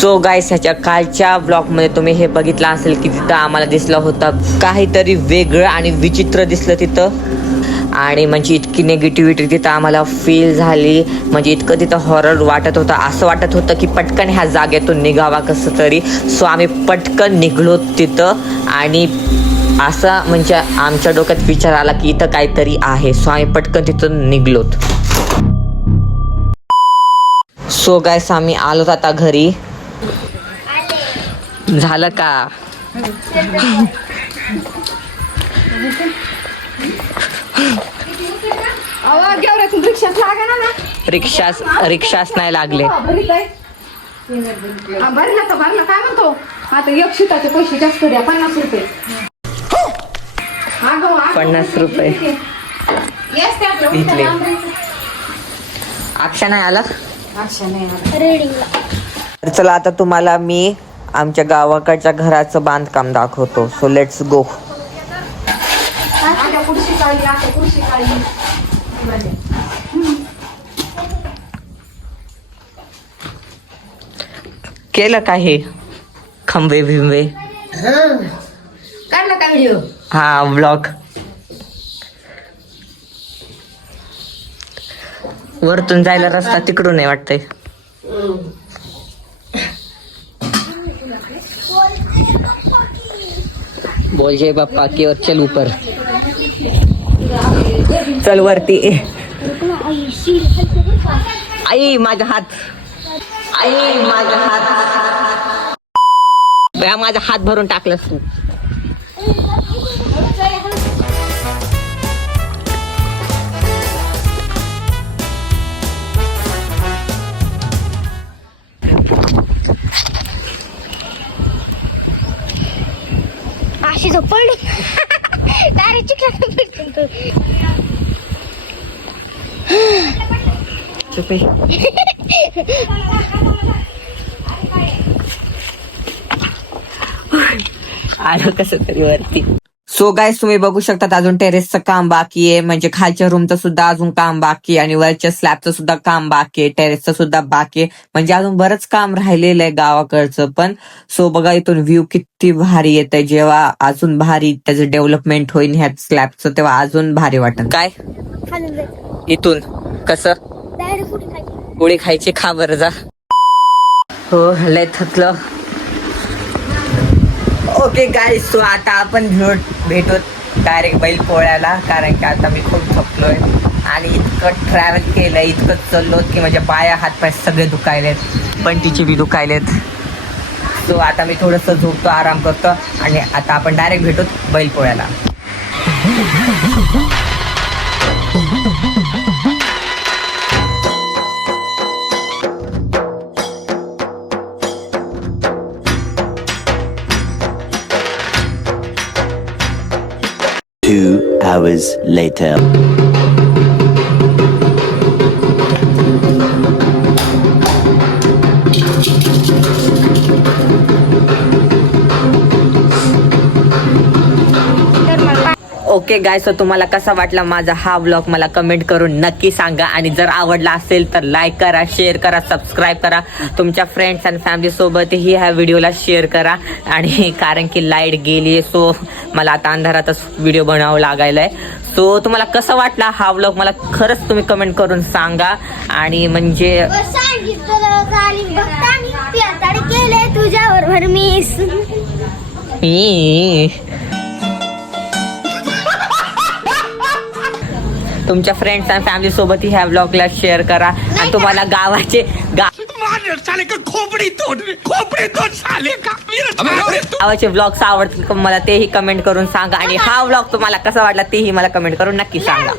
So guys, ह्याच्या कालच्या ब्लॉगमध्ये तुम्ही हे बघितलं असेल की तिथं आम्हाला दिसलं होतं काहीतरी वेगळं आणि विचित्र दिसलं तिथं. आणि म्हणजे इतकी निगेटिव्हिटी तिथं आम्हाला फील झाली, म्हणजे इतकं तिथं हॉरर वाटत होतं. असं वाटत होतं की पटकन ह्या जागेतून निघावा कसं तरी. सो आम्ही पटकन निघलो तिथं आणि असा म्हणजे आमच्या डोक्यात विचार आला की इथं काहीतरी आहे. सो आम्ही पटकन तिथून निघलोत. सो गाईस, आम्ही आलोत आता घरी. झालं का? रिक्षाच नाही लागले. भरला तर भरला काय म्हणतो आता. एक शीटाचे पैसे जास्त द्या, 50 रुपये. 50 रुपये इथले. अक्षा नाही आला. चला आता तुम्हाला मी आमच्या गावाकडच्या घराचं बांधकाम दाखवतो. So let's go. केलं का हे खंबे बिंबे? काढला का व्हिडिओ? हा, ब्लॉग. वरतून जायला रस्ता तिकडून आहे वाटतंय. बोल जय बाप्पा की और चल ऊपर. चल वरती. आई माझा हात. आई माझा हात. माझा हात भरून टाकलास तू. अशी झोपडली डायरेक्ट चिकला. आलं कसं तरी वरती. सो गाईस, तुम्ही बघू शकता अजून टेरेसचं काम बाकी आहे. म्हणजे खालच्या रूमचं सुद्धा अजून काम बाकी आहे आणि वरच्या स्लॅबचं सुद्धा काम बाकी आहे. टेरेसचं सुद्धा बाकी आहे. म्हणजे अजून बरंच काम राहिलेलं आहे गावाकडचं पण. सो बघा इथून व्ह्यू किती भारी येत आहे. जेव्हा अजून भारी त्याचं डेव्हलपमेंट होईल ह्या स्लॅबचं तेव्हा अजून भारी वाटेल. काय इथून कसं पोळी खायची? खा बरं जा. हो, लय थकलं. ओके गाईस, सो आता आपण भेटू डायरेक्ट बैल पोळ्याला. कारण की आता मी खूप थकलोय आणि इतकं ट्रॅव्हल केलंय, इतकं चाललो की म्हणजे पाया हातपाय सगळे दुखायलेत, पण तिची बी दुखायलेत. सो आता मी थोडंसं झोपतो, आराम करतो आणि आता आपण डायरेक्ट भेटू बैल पोळ्याला. Two hours later. ओके गाईस, सो तुम्हाला कसा वाटला माझा हा व्लॉग मला कमेंट करून नक्की सांगा. आणि जर आवडला असेल तर लाईक करा, शेअर करा, सबस्क्राईब करा. तुमच्या फ्रेंड्स आणि फॅमिली सोबतही ह्या व्हिडिओला शेअर करा. आणि कारण की लाईट गेली आहे, सो मला आता अंधारातच व्हिडिओ बनावं लागायला आहे. सो तुम्हाला कसा वाटला हा व्लॉग मला खरंच तुम्ही कमेंट करून सांगा. आणि म्हणजे तुझ्याबरोबर तुमच्या फ्रेंड्स आणि फॅमिली सोबत ह्या व्लॉगला शेअर करा. आणि तुम्हाला गावाचे गावाचे व्लॉग्स आवडतील मला तेही कमेंट करून सांगा. आणि हा व्लॉग तुम्हाला कसा वाटला तेही मला कमेंट करून नक्की सांगा.